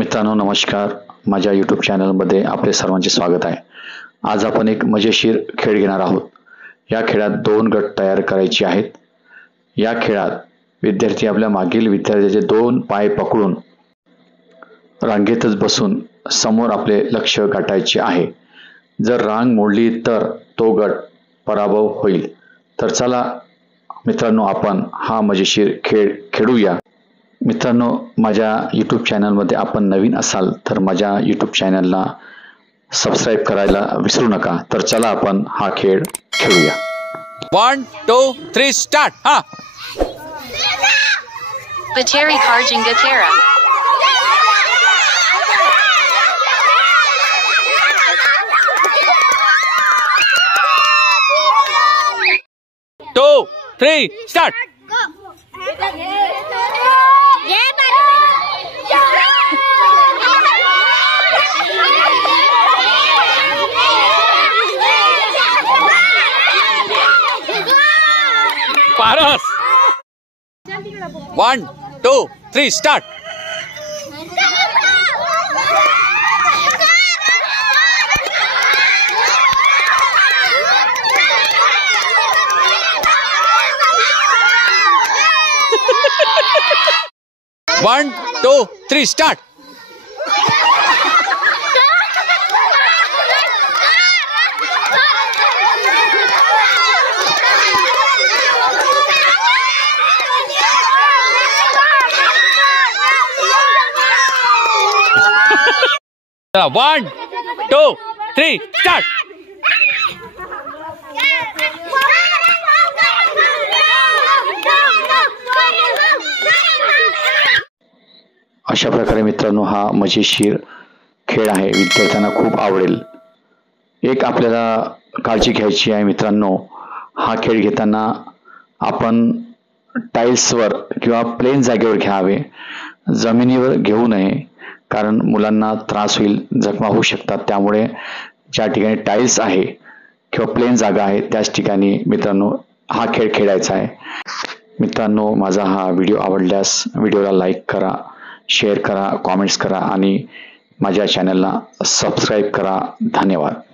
मित्रांनो नमस्कार, माझ्या यूट्यूब चॅनलमध्ये आपले सर्वांचे स्वागत आहे। आज आपण एक मजेशीर खेळ घेणार आहोत। या खेळात 2 गट तयार करायचे आहेत। या खेळात विद्यार्थी आपल्या मागील विद्यार्थ्याचे 2 पाय पकडून रांगेतच बसून समोर आपले लक्ष गाठायचे आहे। जर रांग मोडली तर तो गट पराभव होईल। तर चला मित्रांनो, आपण हा मजेशीर खेळ खेळूया। मित्रांनो, माझ्या यूट्यूब चॅनलमध्ये आपण नवीन असाल तर माझ्या यूट्यूब चॅनलला सबस्क्राईब करायला विसरू नका। तर चला आपण हा खेळ खेळूया। 1 2 3 स्टार्ट। हा Bateri Karjing Gatera. Two, three, start. Paras. 1 2 3 start. One, two, three, start. One, two, three, start. अशा प्रकारे मित्रांनो हा मजेशीर खेळ आहे, विद्यार्थ्यांना खूप आवडेल। एक आपल्याला काळजी घ्यायची आहे मित्रांनो, हा खेळ घेताना आपण टाईल्सवर किंवा प्लेन जागेवर घ्यावे, जमिनीवर घेऊ नये, कारण मुलांना त्रास होईल, जखमा होऊ शकतात। त्यामुळे ज्या ठिकाणी टाईल्स आहे किंवा प्लेन जागा आहे त्याच ठिकाणी मित्रांनो हा खेळ खेळायचा आहे। मित्रांनो, माझा हा व्हिडिओ आवडल्यास व्हिडिओला लाईक करा, शेअर करा, कॉमेंट्स करा आणि माझ्या चॅनलला सबस्क्राईब करा। धन्यवाद।